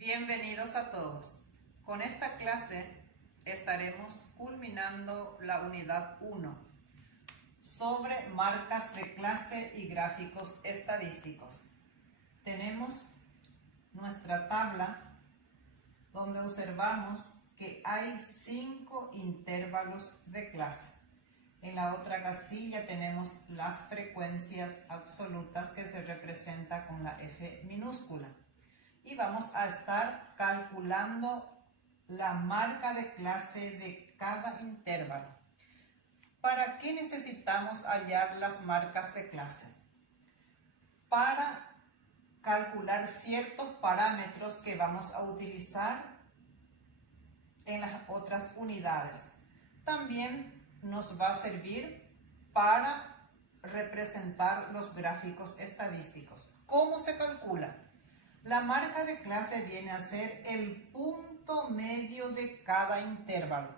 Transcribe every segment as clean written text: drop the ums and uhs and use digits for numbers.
Bienvenidos a todos. Con esta clase estaremos culminando la unidad 1 sobre marcas de clase y gráficos estadísticos. Tenemos nuestra tabla donde observamos que hay 5 intervalos de clase. En la otra casilla tenemos las frecuencias absolutas que se representa con la F minúscula. Y vamos a estar calculando la marca de clase de cada intervalo. ¿Para qué necesitamos hallar las marcas de clase? Para calcular ciertos parámetros que vamos a utilizar en las otras unidades. También nos va a servir para representar los gráficos estadísticos. ¿Cómo se calcula? La marca de clase viene a ser el punto medio de cada intervalo.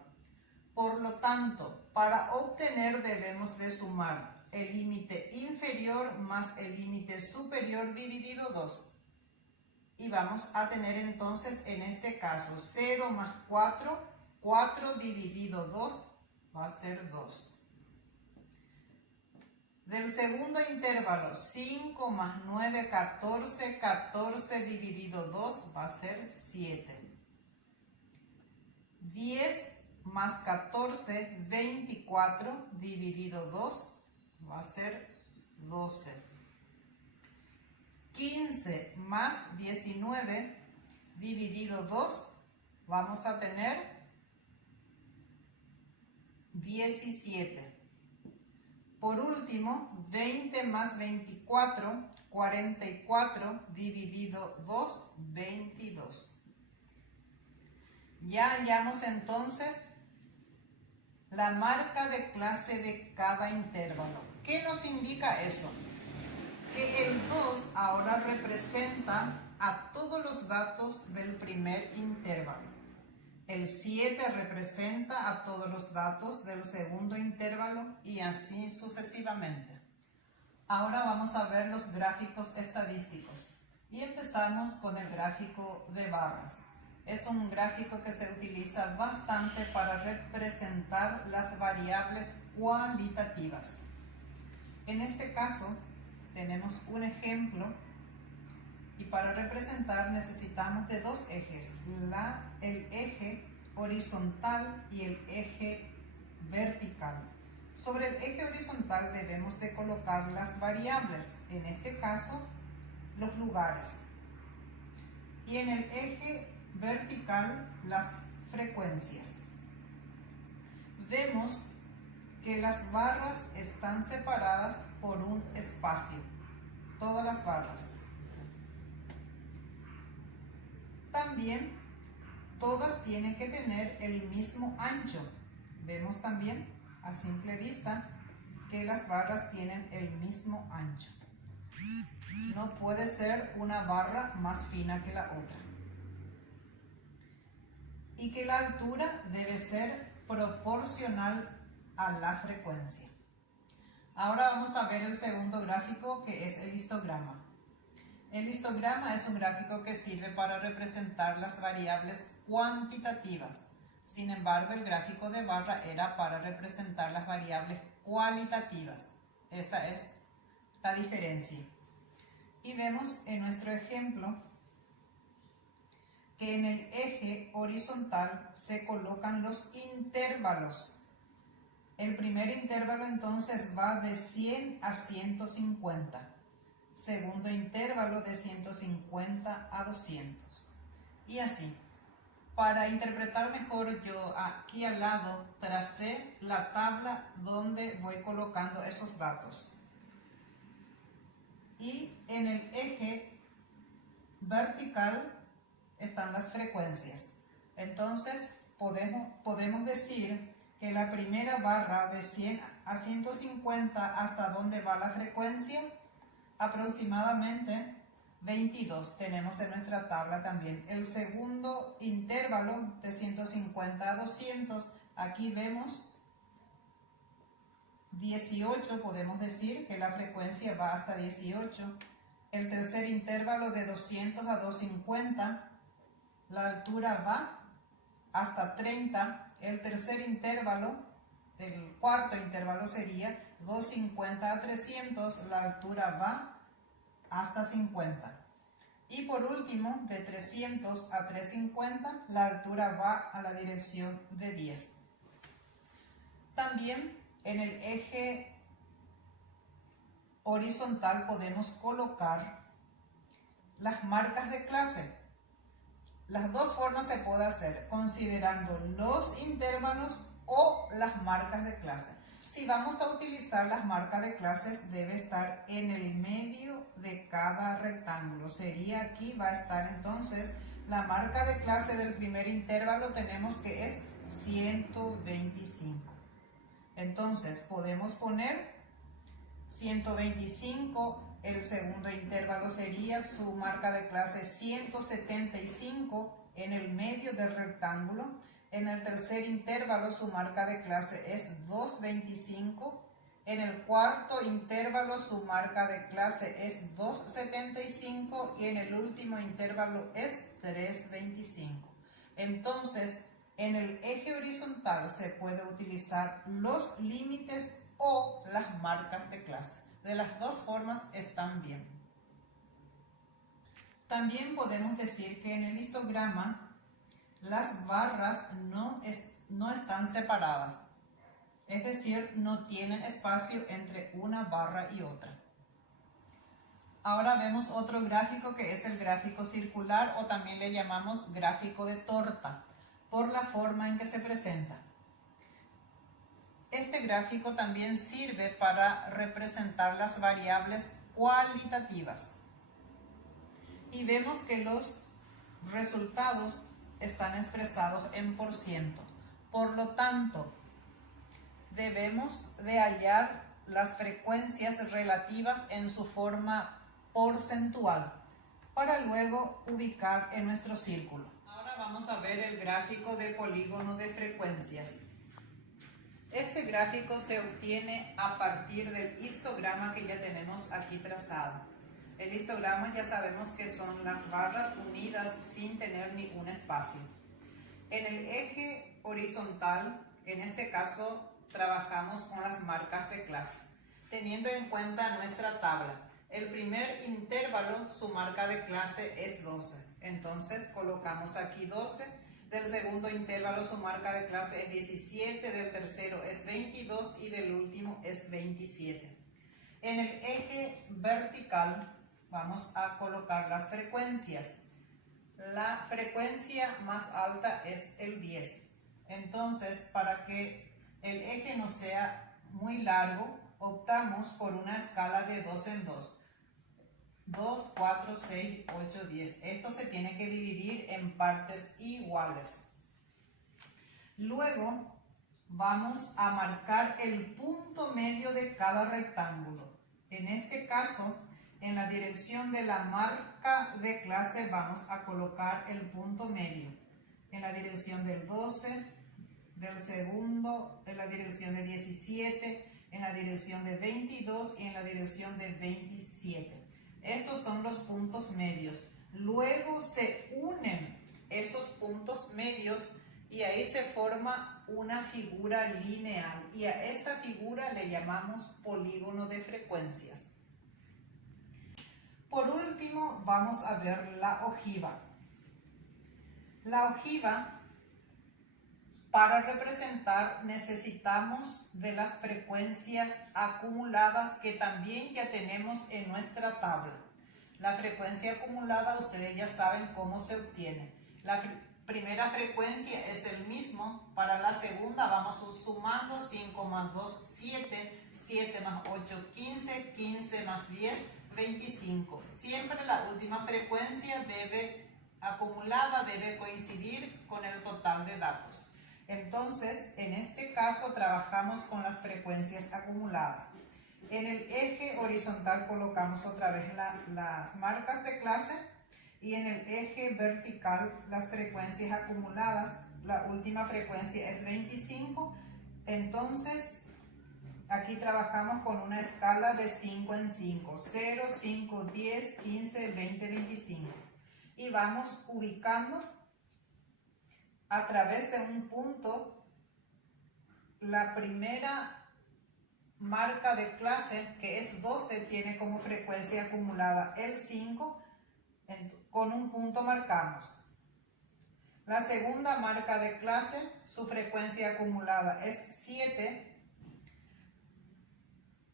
Por lo tanto, para obtener debemos de sumar el límite inferior más el límite superior dividido 2. Y vamos a tener entonces en este caso 0 más 4, 4 dividido 2 va a ser 2. Del segundo intervalo, 5 más 9, 14, 14 dividido 2 va a ser 7. 10 más 14, 24 dividido 2 va a ser 12. 15 más 19 dividido 2 vamos a tener 17. Por último, 20 más 24, 44 dividido 2, 22. Ya hallamos entonces la marca de clase de cada intervalo. ¿Qué nos indica eso? Que el 2 ahora representa a todos los datos del primer intervalo. El 7 representa a todos los datos del segundo intervalo y así sucesivamente. Ahora vamos a ver los gráficos estadísticos y empezamos con el gráfico de barras. Es un gráfico que se utiliza bastante para representar las variables cualitativas. En este caso tenemos un ejemplo. Y para representar necesitamos de dos ejes, el eje horizontal y el eje vertical. Sobre el eje horizontal debemos de colocar las variables, en este caso los lugares. Y en el eje vertical las frecuencias. Vemos que las barras están separadas por un espacio, todas las barras. También todas tienen que tener el mismo ancho. Vemos también a simple vista que las barras tienen el mismo ancho. No puede ser una barra más fina que la otra. Y que la altura debe ser proporcional a la frecuencia. Ahora vamos a ver el segundo gráfico, que es el histograma. El histograma es un gráfico que sirve para representar las variables cuantitativas. Sin embargo, el gráfico de barra era para representar las variables cualitativas. Esa es la diferencia. Y vemos en nuestro ejemplo que en el eje horizontal se colocan los intervalos. El primer intervalo entonces va de 100 a 150. Segundo intervalo de 150 a 200. Y así. Para interpretar mejor, yo aquí al lado tracé la tabla donde voy colocando esos datos. Y en el eje vertical están las frecuencias. Entonces podemos decir que la primera barra de 100 a 150, ¿hasta dónde va la frecuencia? Aproximadamente 22 tenemos en nuestra tabla también. El segundo intervalo de 150 a 200, aquí vemos 18, podemos decir que la frecuencia va hasta 18. El tercer intervalo de 200 a 250 la altura va hasta 30. El tercer intervalo, el cuarto intervalo sería 250 a 300, la altura va hasta 50. Y por último, de 300 a 350, la altura va a la dirección de 10. También en el eje horizontal podemos colocar las marcas de clase. Las dos formas se puede hacer, considerando los intervalos o las marcas de clase. Si vamos a utilizar las marcas de clases, debe estar en el medio de cada rectángulo. Sería aquí, va a estar entonces la marca de clase del primer intervalo, tenemos que es 125. Entonces podemos poner 125, el segundo intervalo sería su marca de clase 175 en el medio del rectángulo. En el tercer intervalo su marca de clase es 225. En el cuarto intervalo su marca de clase es 275 y en el último intervalo es 325. Entonces, en el eje horizontal se puede utilizar los límites o las marcas de clase. De las dos formas están bien. También podemos decir que en el histograma las barras no están separadas, es decir, no tienen espacio entre una barra y otra. Ahora vemos otro gráfico que es el gráfico circular o también le llamamos gráfico de torta, por la forma en que se presenta. Este gráfico también sirve para representar las variables cualitativas. Y vemos que los resultados están expresados en %. Por lo tanto, debemos de hallar las frecuencias relativas en su forma porcentual para luego ubicar en nuestro círculo. Ahora vamos a ver el gráfico de polígono de frecuencias. Este gráfico se obtiene a partir del histograma que ya tenemos aquí trazado. El histograma ya sabemos que son las barras unidas sin tener ningún espacio. En el eje horizontal, en este caso, trabajamos con las marcas de clase, teniendo en cuenta nuestra tabla. El primer intervalo, su marca de clase es 12. Entonces colocamos aquí 12. Del segundo intervalo, su marca de clase es 17. Del tercero es 22 y del último es 27. En el eje vertical vamos a colocar las frecuencias. La frecuencia más alta es el 10. Entonces, para que el eje no sea muy largo, optamos por una escala de 2 en 2. 2, 4, 6, 8, 10. Esto se tiene que dividir en partes iguales. Luego, vamos a marcar el punto medio de cada rectángulo. En este caso, en la dirección de la marca de clase vamos a colocar el punto medio. En la dirección del 12, del segundo, en la dirección de 17, en la dirección de 22 y en la dirección de 27. Estos son los puntos medios. Luego se unen esos puntos medios y ahí se forma una figura lineal. Y a esa figura le llamamos polígono de frecuencias. Por último, vamos a ver la ojiva. La ojiva, para representar, necesitamos de las frecuencias acumuladas que también ya tenemos en nuestra tabla. La frecuencia acumulada, ustedes ya saben cómo se obtiene. La primera frecuencia es el mismo. Para la segunda vamos sumando 5 más 2, 7, 7 más 8, 15, 15 más 10, 25. Siempre la última frecuencia acumulada debe coincidir con el total de datos. Entonces, en este caso trabajamos con las frecuencias acumuladas. En el eje horizontal colocamos otra vez las marcas de clase y en el eje vertical las frecuencias acumuladas. La última frecuencia es 25. Entonces, aquí trabajamos con una escala de 5 en 5. 0, 5, 10, 15, 20, 25. Y vamos ubicando a través de un punto, la primera marca de clase, que es 12, tiene como frecuencia acumulada el 5, con un punto marcamos. La segunda marca de clase, su frecuencia acumulada es 7.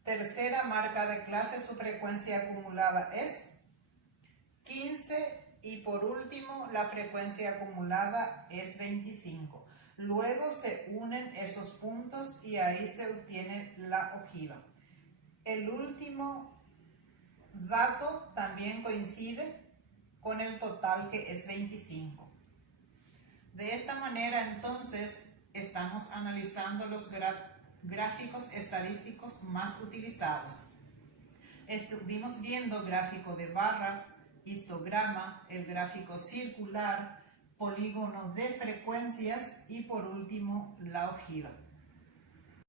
Tercera marca de clase, su frecuencia acumulada es 15. Y por último, la frecuencia acumulada es 25. Luego se unen esos puntos y ahí se obtiene la ojiva. El último dato también coincide con el total, que es 25. De esta manera, entonces, estamos analizando los gráficos estadísticos más utilizados. Estuvimos viendo gráfico de barras, histograma, el gráfico circular, polígono de frecuencias y por último la ojiva.